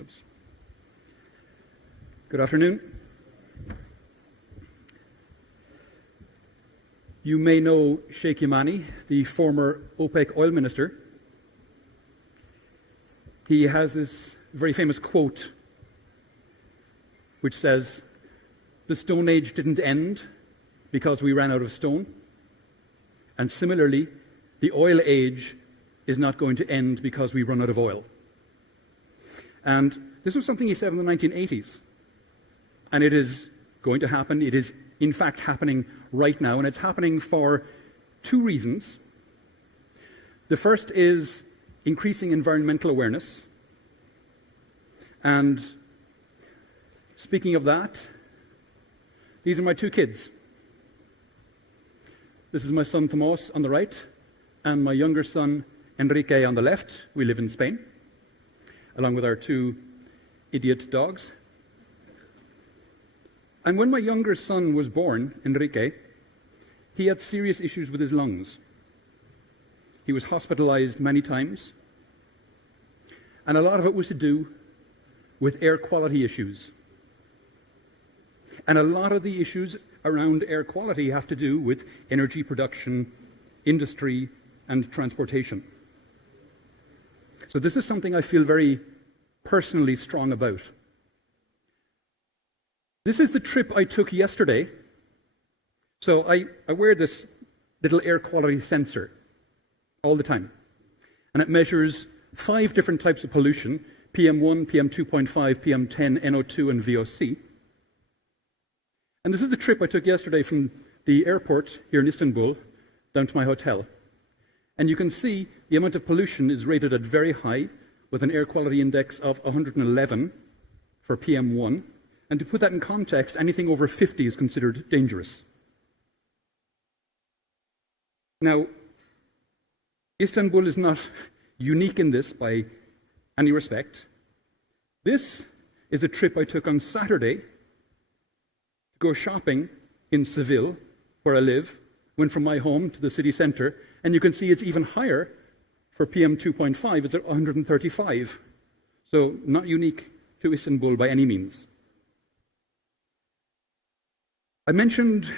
Oops. Good afternoon. You may know Sheikh Yamani, the former OPEC oil minister. He has this very famous quote which says, "The Stone Age didn't end because we ran out of stone. And similarly, the oil age is not going to end because we run out of oil." And this was something he said in the 1980s. And it is going to happen. It is, in fact, happening right now. And it's happening for two reasons. The first is increasing environmental awareness. And speaking of that, these are my two kids. This is my son Tomas on the right, and my younger son Enrique on the left. We live in Spain, along with our two idiot dogs. And when my younger son was born, Enrique, he had serious issues with his lungs. He was hospitalized many times, and a lot of it was to do with air quality issues. And a lot of the issues around air quality have to do with energy production, industry, and transportation. So this is something I feel very personally strong about. This is the trip I took yesterday. So I wear this little air quality sensor all the time. And it measures 5 different types of pollution: PM1, PM2.5, PM10, NO2, and VOC. And this is the trip I took yesterday from the airport here in Istanbul down to my hotel. And you can see the amount of pollution is rated at very high, with an air quality index of 111 for PM1. And to put that in context, anything over 50 is considered dangerous. Now, Istanbul is not unique in this by any respect. This is a trip I took on Saturday to go shopping in Seville, where I live. Went from my home to the city centre, and you can see it's even higher for PM2.5. It's at 135. So not unique to Istanbul by any means. I mentioned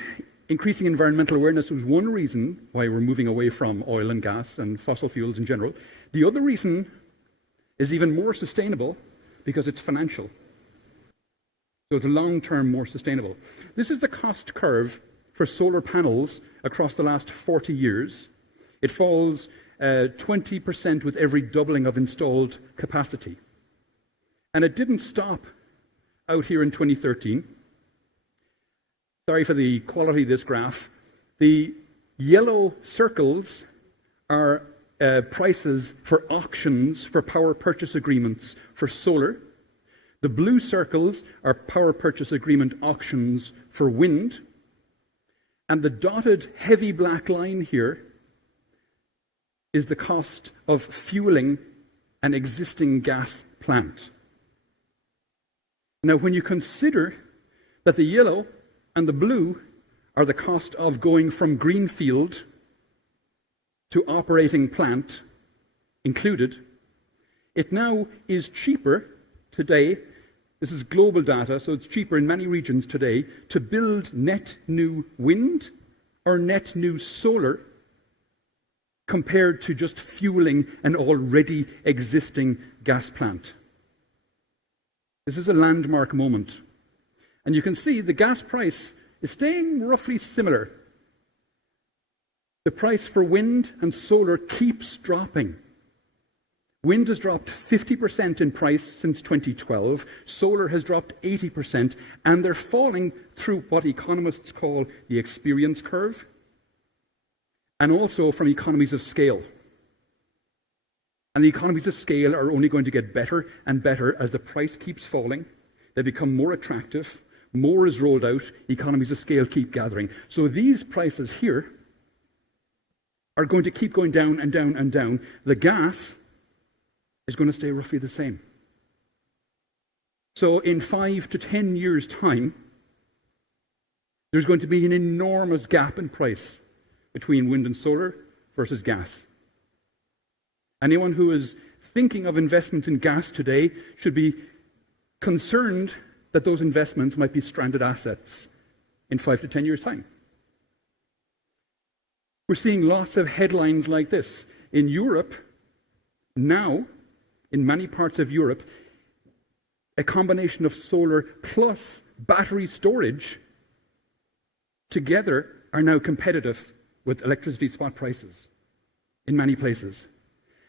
increasing environmental awareness was one reason why we're moving away from oil and gas and fossil fuels in general. The other reason is even more sustainable because it's financial. So it's long-term more sustainable. This is the cost curve for solar panels across the last 40 years. It falls 20% with every doubling of installed capacity. And it didn't stop out here in 2013. Sorry for the quality of this graph. The yellow circles are prices for auctions for power purchase agreements for solar. The blue circles are power purchase agreement auctions for wind. And the dotted heavy black line here is the cost of fueling an existing gas plant. Now, when you consider that the yellow and the blue are the cost of going from greenfield to operating plant included, it now is cheaper today, this is global data, so it's cheaper in many regions today, to build net new wind or net new solar compared to just fueling an already existing gas plant. This is a landmark moment. And you can see the gas price is staying roughly similar. The price for wind and solar keeps dropping. Wind has dropped 50% in price since 2012. Solar has dropped 80%, and they're falling through what economists call the experience curve, and also from economies of scale. And the economies of scale are only going to get better and better as the price keeps falling. They become more attractive. More is rolled out. Economies of scale keep gathering. So these prices here are going to keep going down and down and down. The gas is going to stay roughly the same. So in 5 to 10 years' time, there's going to be an enormous gap in price between wind and solar versus gas. Anyone who is thinking of investment in gas today should be concerned that those investments might be stranded assets in 5 to 10 years' time. We're seeing lots of headlines like this. In Europe, now, in many parts of Europe, a combination of solar plus battery storage together are now competitive with electricity spot prices in many places.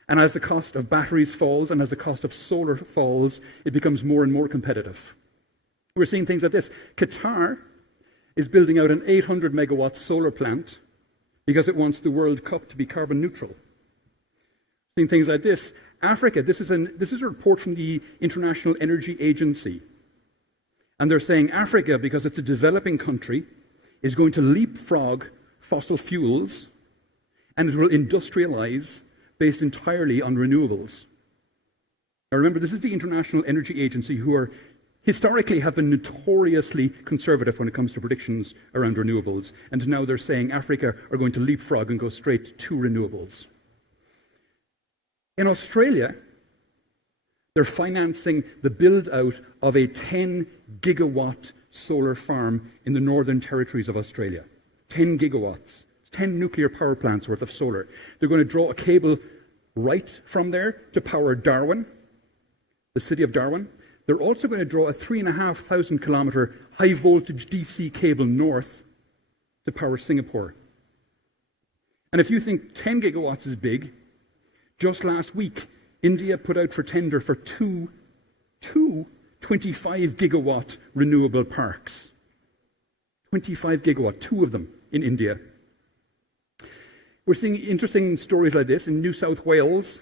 And as the cost of batteries falls and as the cost of solar falls, it becomes more and more competitive. We're seeing things like this. Qatar is building out an 800 megawatt solar plant because it wants the World Cup to be carbon neutral. Seeing things like this. Africa, this is a report from the International Energy Agency. And they're saying Africa, because it's a developing country, is going to leapfrog fossil fuels and it will industrialize based entirely on renewables. Now remember, this is the International Energy Agency, who are historically have been notoriously conservative when it comes to predictions around renewables. And now they're saying Africa are going to leapfrog and go straight to renewables. In Australia, they're financing the build-out of a 10 gigawatt solar farm in the Northern Territories of Australia. 10 gigawatts. It's 10 nuclear power plants worth of solar. They're going to draw a cable right from there to power Darwin, the city of Darwin. They're also going to draw a 3,500 kilometre high voltage DC cable north to power Singapore. And if you think 10 gigawatts is big, just last week, India put out for tender for two 25 gigawatt renewable parks. 25 gigawatt, two of them in India. We're seeing interesting stories like this in New South Wales.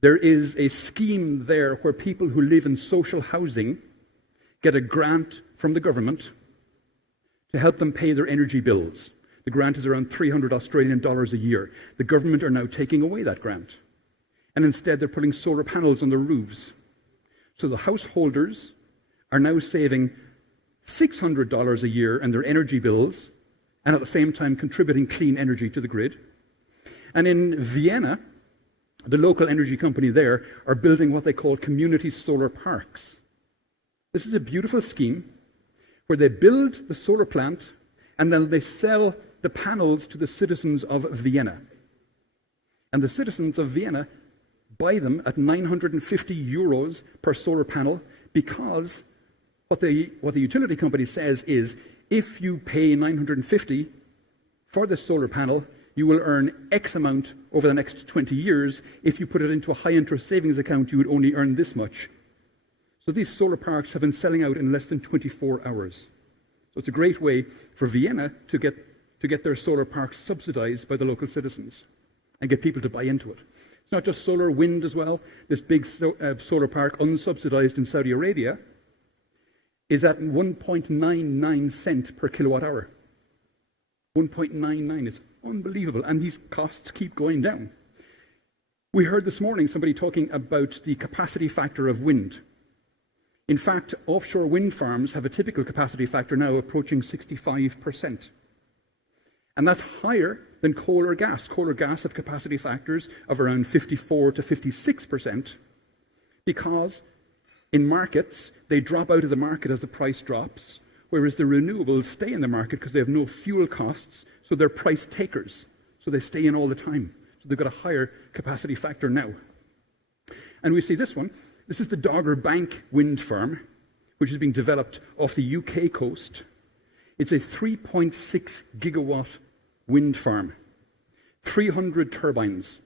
There is a scheme there where people who live in social housing get a grant from the government to help them pay their energy bills. The grant is around $300 Australian dollars a year. The government are now taking away that grant. And instead they're putting solar panels on their roofs. So the householders are now saving $600 a year in their energy bills and at the same time contributing clean energy to the grid. And in Vienna, the local energy company there are building what they call community solar parks. This is a beautiful scheme where they build the solar plant and then they sell the panels to the citizens of Vienna. And the citizens of Vienna buy them at 950 euros per solar panel, because what the utility company says is, if you pay 950 for this solar panel, you will earn X amount over the next 20 years. If you put it into a high-interest savings account, you would only earn this much. So these solar parks have been selling out in less than 24 hours. So it's a great way for Vienna to get their solar parks subsidized by the local citizens and get people to buy into it. It's not just solar, wind as well. This big solar park, unsubsidized in Saudi Arabia, is at 1.99 cent per kilowatt hour. 1.99, it's unbelievable. And these costs keep going down. We heard this morning somebody talking about the capacity factor of wind. In fact, offshore wind farms have a typical capacity factor now approaching 65%. And that's higher than coal or gas. Coal or gas have capacity factors of around 54 to 56%, because in markets, they drop out of the market as the price drops, whereas the renewables stay in the market because they have no fuel costs, so they're price takers. So they stay in all the time. So they've got a higher capacity factor now. And we see this one. This is the Dogger Bank wind farm, which is being developed off the UK coast. It's a 3.6 gigawatt wind farm, 300 turbines.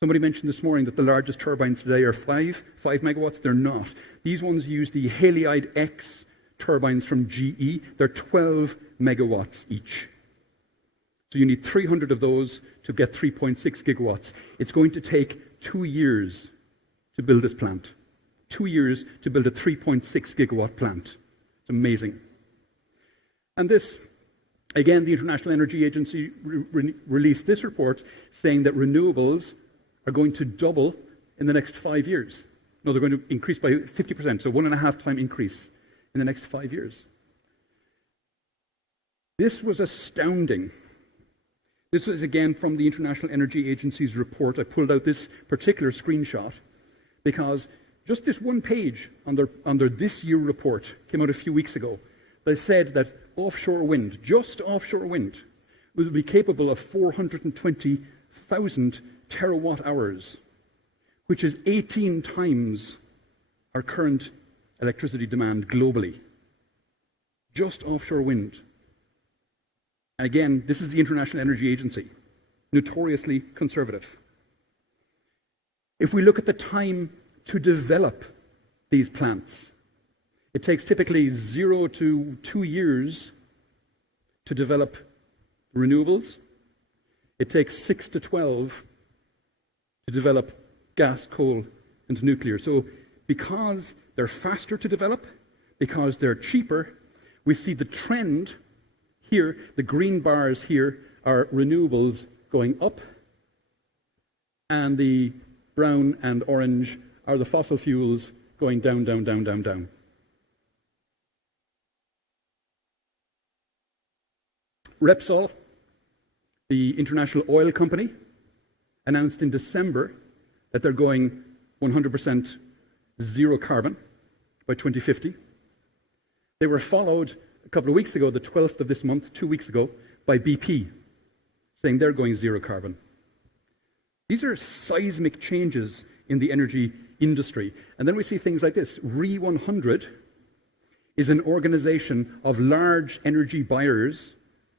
Somebody mentioned this morning that the largest turbines today are 5 megawatts. They're not. These ones use the Haliade X turbines from GE. They're 12 megawatts each. So you need 300 of those to get 3.6 gigawatts. It's going to take 2 years to build this plant. 2 years to build a 3.6 gigawatt plant. It's amazing. And this, again, the International Energy Agency released this report saying that renewables are going to double in the next 5 years. No, they're going to increase by 50%, so 1.5 time increase in the next 5 years. This was astounding. This was, again, from the International Energy Agency's report. I pulled out this particular screenshot because Just this one page on their this year report came out a few weeks ago. They said that offshore wind, just offshore wind, will be capable of 420,000 terawatt hours, which is 18 times our current electricity demand globally. Just offshore wind. And again, this is the International Energy Agency, notoriously conservative. If we look at the time to develop these plants, it takes typically 0 to 2 years to develop renewables. It takes 6 to 12 to develop gas, coal, and nuclear. So because they're faster to develop, because they're cheaper, we see the trend here, the green bars here are renewables going up, and the brown and orange are the fossil fuels going down, down, down, down, down. Repsol, the international oil company, announced in December that they're going 100% zero carbon by 2050. They were followed a couple of weeks ago, the 12th of this month, 2 weeks ago, by BP, saying they're going zero carbon. These are seismic changes in the energy industry. And then we see things like this. RE100 is an organization of large energy buyers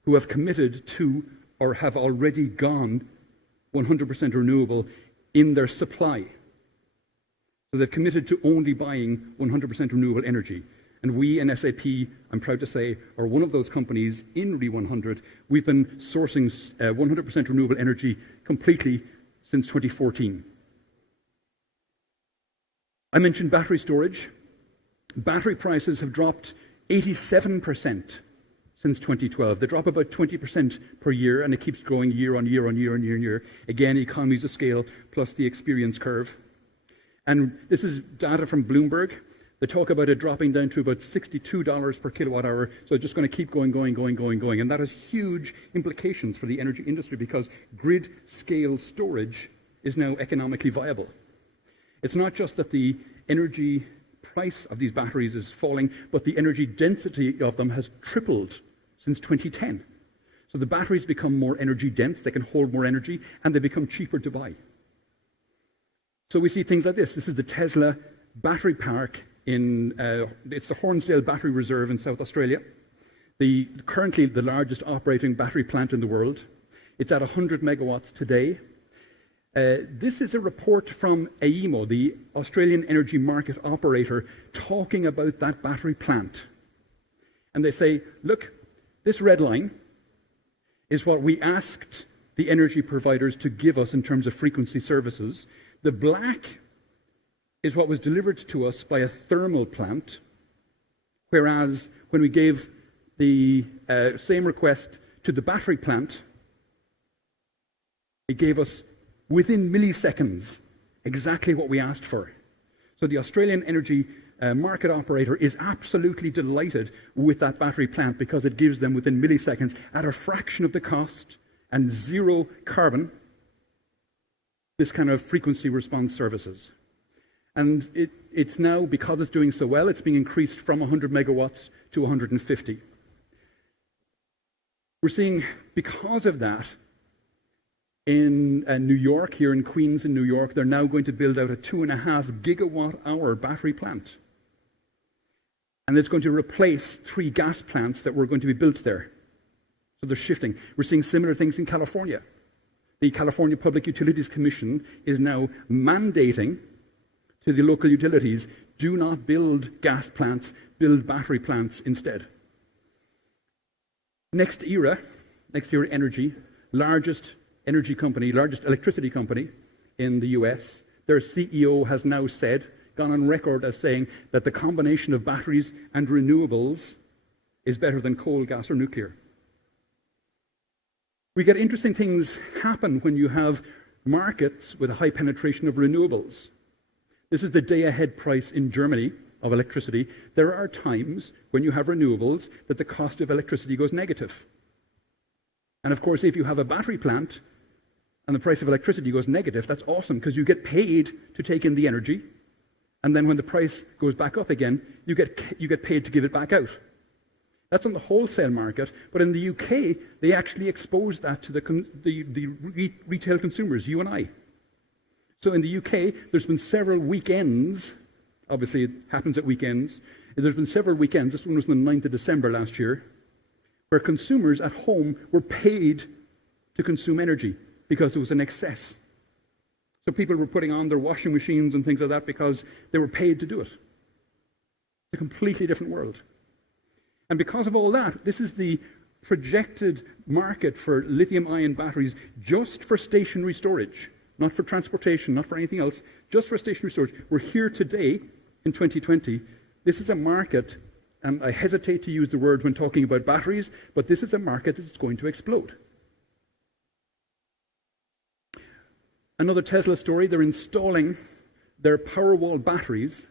who have committed to or have already gone 100% renewable in their supply. So they've committed to only buying 100% renewable energy. And we in SAP, I'm proud to say, are one of those companies in RE100. We've been sourcing 100% renewable energy completely since 2014. I mentioned battery storage. Battery prices have dropped 87% since 2012. They drop about 20% per year, and it keeps growing year on year on year on year on year. Again, economies of scale plus the experience curve. And this is data from Bloomberg. They talk about it dropping down to about $62 per kilowatt hour. So it's just going to keep going. And that has huge implications for the energy industry because grid scale storage is now economically viable. It's not just that the energy price of these batteries is falling, but the energy density of them has tripled since 2010. So the batteries become more energy dense, they can hold more energy, and they become cheaper to buy. So we see things like this. This is the Tesla battery park it's the Hornsdale Battery Reserve in South Australia. Currently the largest operating battery plant in the world. It's at 100 megawatts today. This is a report from AEMO, the Australian Energy Market Operator, talking about that battery plant. And they say, look, this red line is what we asked the energy providers to give us in terms of frequency services. The black is what was delivered to us by a thermal plant, whereas when we gave the same request to the battery plant, it gave us within milliseconds exactly what we asked for. So the Australian Energy Market Operator is absolutely delighted with that battery plant because it gives them within milliseconds at a fraction of the cost and zero carbon this kind of frequency response services. And it's now, because it's doing so well, it's being increased from 100 megawatts to 150. We're seeing, because of that, in New York, here in Queens in New York, they're now going to build out a 2.5 gigawatt hour battery plant. And it's going to replace 3 gas plants that were going to be built there. So they're shifting. We're seeing similar things in California. The California Public Utilities Commission is now mandating to the local utilities, do not build gas plants, build battery plants instead. Next Era Energy, largest energy company, largest electricity company in the US, their CEO has now said, gone on record as saying that the combination of batteries and renewables is better than coal, gas, or nuclear. We get interesting things happen when you have markets with a high penetration of renewables. This is the day-ahead price in Germany of electricity. There are times when you have renewables that the cost of electricity goes negative. And of course, if you have a battery plant and the price of electricity goes negative, that's awesome because you get paid to take in the energy and then when the price goes back up again, you get paid to give it back out. That's on the wholesale market, but in the UK, they actually expose that to the retail consumers, you and I. So in the UK, there's been several weekends, obviously it happens at weekends, there's been several weekends, this one was on the 9th of December last year, where consumers at home were paid to consume energy because there was an excess. So people were putting on their washing machines and things like that because they were paid to do it. It's a completely different world. And because of all that, this is the projected market for lithium-ion batteries just for stationary storage, not for transportation, not for anything else, just for stationary storage. We're here today in 2020. This is a market, and I hesitate to use the word when talking about batteries, but this is a market that's going to explode. Another Tesla story, they're installing their Powerwall batteries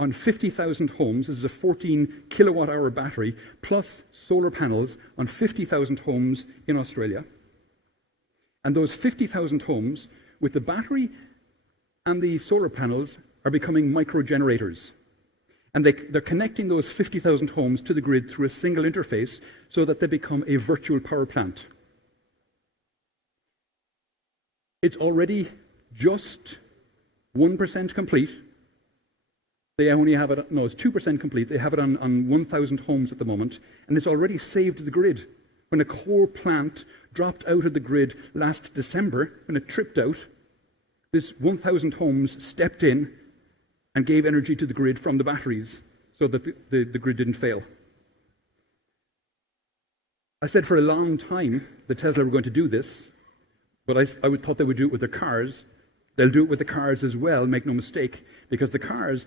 on 50,000 homes. This is a 14 kilowatt hour battery plus solar panels on 50,000 homes in Australia. And those 50,000 homes with the battery and the solar panels are becoming micro generators. And they're connecting those 50,000 homes to the grid through a single interface so that they become a virtual power plant. It's already just 1% complete. They only have it, no, it's 2% complete. They have it on 1,000 homes at the moment, and it's already saved the grid. When a coal plant dropped out of the grid last December, when it tripped out, this 1,000 homes stepped in and gave energy to the grid from the batteries so that the grid didn't fail. I said for a long time that Tesla were going to do this, but I thought they would do it with their cars. They'll do it with the cars as well, make no mistake, because the cars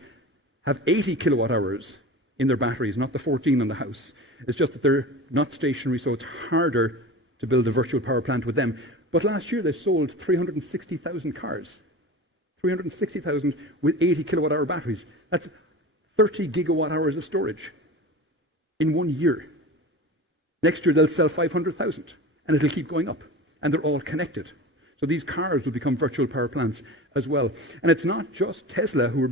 have 80 kilowatt hours in their batteries, not the 14 in the house. It's just that they're not stationary, so it's harder to build a virtual power plant with them. But last year they sold 360,000 cars. 360,000 with 80 kilowatt hour batteries. That's 30 gigawatt hours of storage in 1 year. Next year they'll sell 500,000, and it'll keep going up. And they're all connected. So these cars will become virtual power plants as well. And it's not just Tesla who are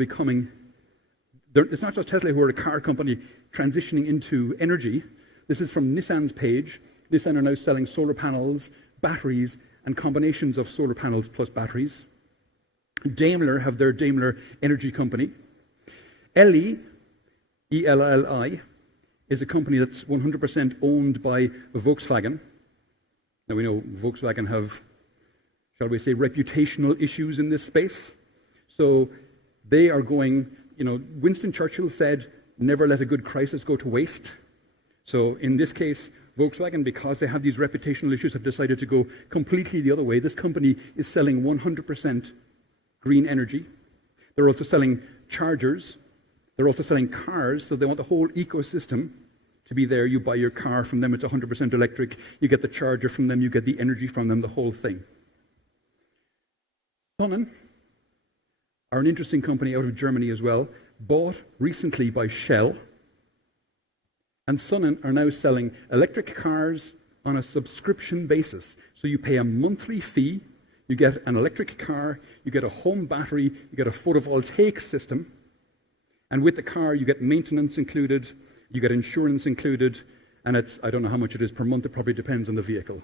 it's not just Tesla who are a car company transitioning into energy. This is from Nissan's page. Nissan are now selling solar panels, batteries, and combinations of solar panels plus batteries. Daimler have their Daimler Energy Company. Elli, E-L-L-I, is a company that's 100% owned by Volkswagen. Now we know Volkswagen have, shall we say, reputational issues in this space. So they are going, Winston Churchill said, never let a good crisis go to waste. So in this case, Volkswagen, because they have these reputational issues, have decided to go completely the other way. This company is selling 100% green energy. They're also selling chargers. They're also selling cars, so they want the whole ecosystem to be there. You buy your car from them, it's 100% electric. You get the charger from them, you get the energy from them, the whole thing. Sonnen are an interesting company out of Germany as well, bought recently by Shell. And Sonnen are now selling electric cars on a subscription basis. So you pay a monthly fee, you get an electric car, you get a home battery, you get a photovoltaic system, and with the car you get maintenance included, you get insurance included, and I don't know how much it is per month, it probably depends on the vehicle.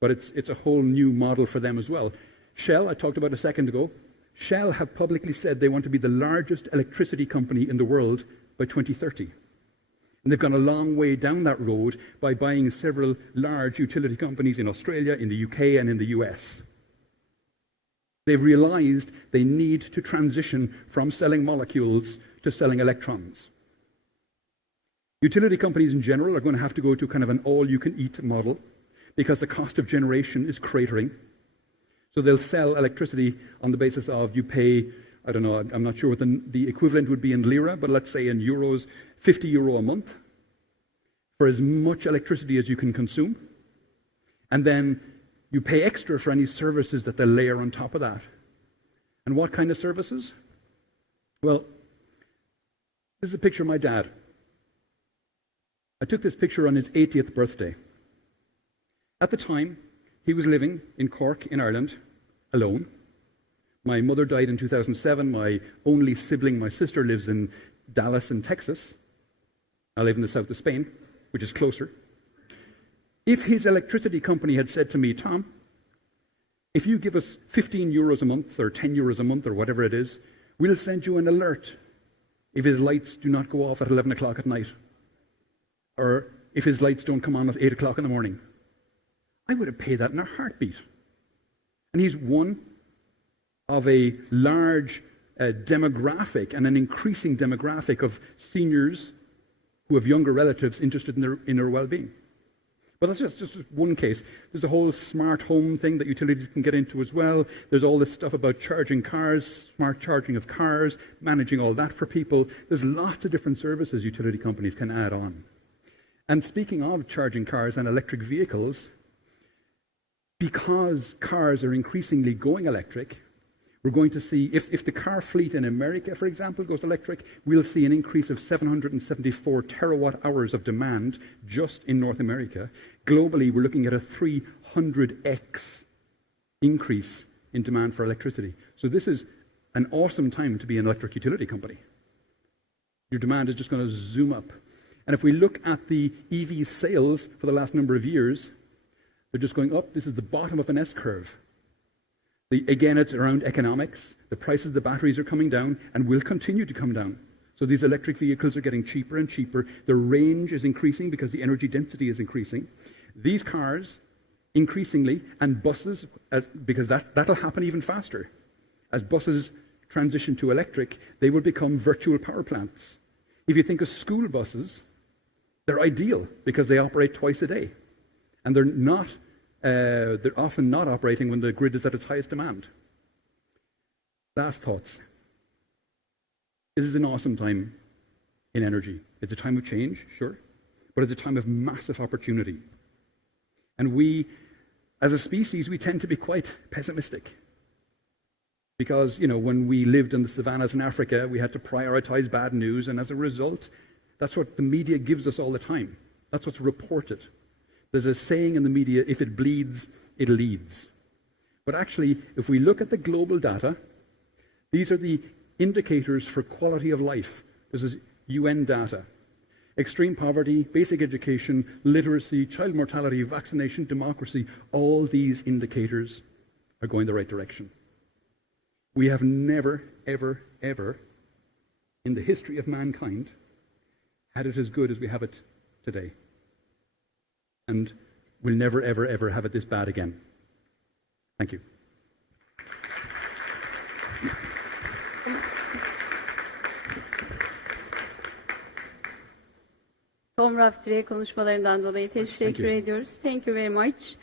But it's a whole new model for them as well. Shell, I talked about a second ago, Shell have publicly said they want to be the largest electricity company in the world by 2030. And they've gone a long way down that road by buying several large utility companies in Australia, in the UK, and in the US. They've realized they need to transition from selling molecules to selling electrons. Utility companies in general are going to have to go to kind of an all-you-can-eat model because the cost of generation is cratering. So they'll sell electricity on the basis of you pay, I don't know, I'm not sure what the equivalent would be in lira, but let's say in euros, 50 euro a month for as much electricity as you can consume. And then you pay extra for any services that they'll layer on top of that. And what kind of services? Well, this is a picture of my dad. I took this picture on his 80th birthday. At the time, he was living in Cork, in Ireland, alone. My mother died in 2007. My only sibling, my sister, lives in Dallas in Texas. I live in the south of Spain, which is closer. If his electricity company had said to me, Tom, if you give us 15 euros a month or 10 euros a month or whatever it is, we'll send you an alert if his lights do not go off at 11 o'clock at night, or if his lights don't come on at 8 o'clock in the morning, I would have paid that in a heartbeat. And he's one of a large demographic and an increasing demographic of seniors who have younger relatives interested in their well-being. But that's just one case. There's a whole smart home thing that utilities can get into as well. There's all this stuff about charging cars, smart charging of cars, managing all that for people. There's lots of different services utility companies can add on. And speaking of charging cars and electric vehicles, because cars are increasingly going electric, we're going to see, if the car fleet in America, for example, goes electric, we'll see an increase of 774 terawatt hours of demand just in North America. Globally, we're looking at a 300x increase in demand for electricity. So this is an awesome time to be an electric utility company. Your demand is just going to zoom up. And if we look at the EV sales for the last number of years, they're just going up. This is the bottom of an S-curve. Again, it's around economics. The prices of the batteries are coming down and will continue to come down. So these electric vehicles are getting cheaper and cheaper. The range is increasing because the energy density is increasing. These cars, increasingly, and buses, because that'll happen even faster. As buses transition to electric, they will become virtual power plants. If you think of school buses, they're ideal because they operate twice a day. And they're often not operating when the grid is at its highest demand. Last thoughts. This is an awesome time in energy. It's a time of change, sure, but it's a time of massive opportunity. And we, as a species, we tend to be quite pessimistic. Because, when we lived in the savannas in Africa, we had to prioritize bad news, and as a result, that's what the media gives us all the time. That's what's reported. There's a saying in the media, if it bleeds, it leads. But actually, if we look at the global data, these are the indicators for quality of life. This is UN data. Extreme poverty, basic education, literacy, child mortality, vaccination, democracy, all these indicators are going the right direction. We have never, ever, ever, in the history of mankind, had it as good as we have it today. And we'll never, ever, ever have it this bad again. Thank you. Tom Rafter'e konuşmalarından dolayı teşekkür ediyoruz. Thank you very much.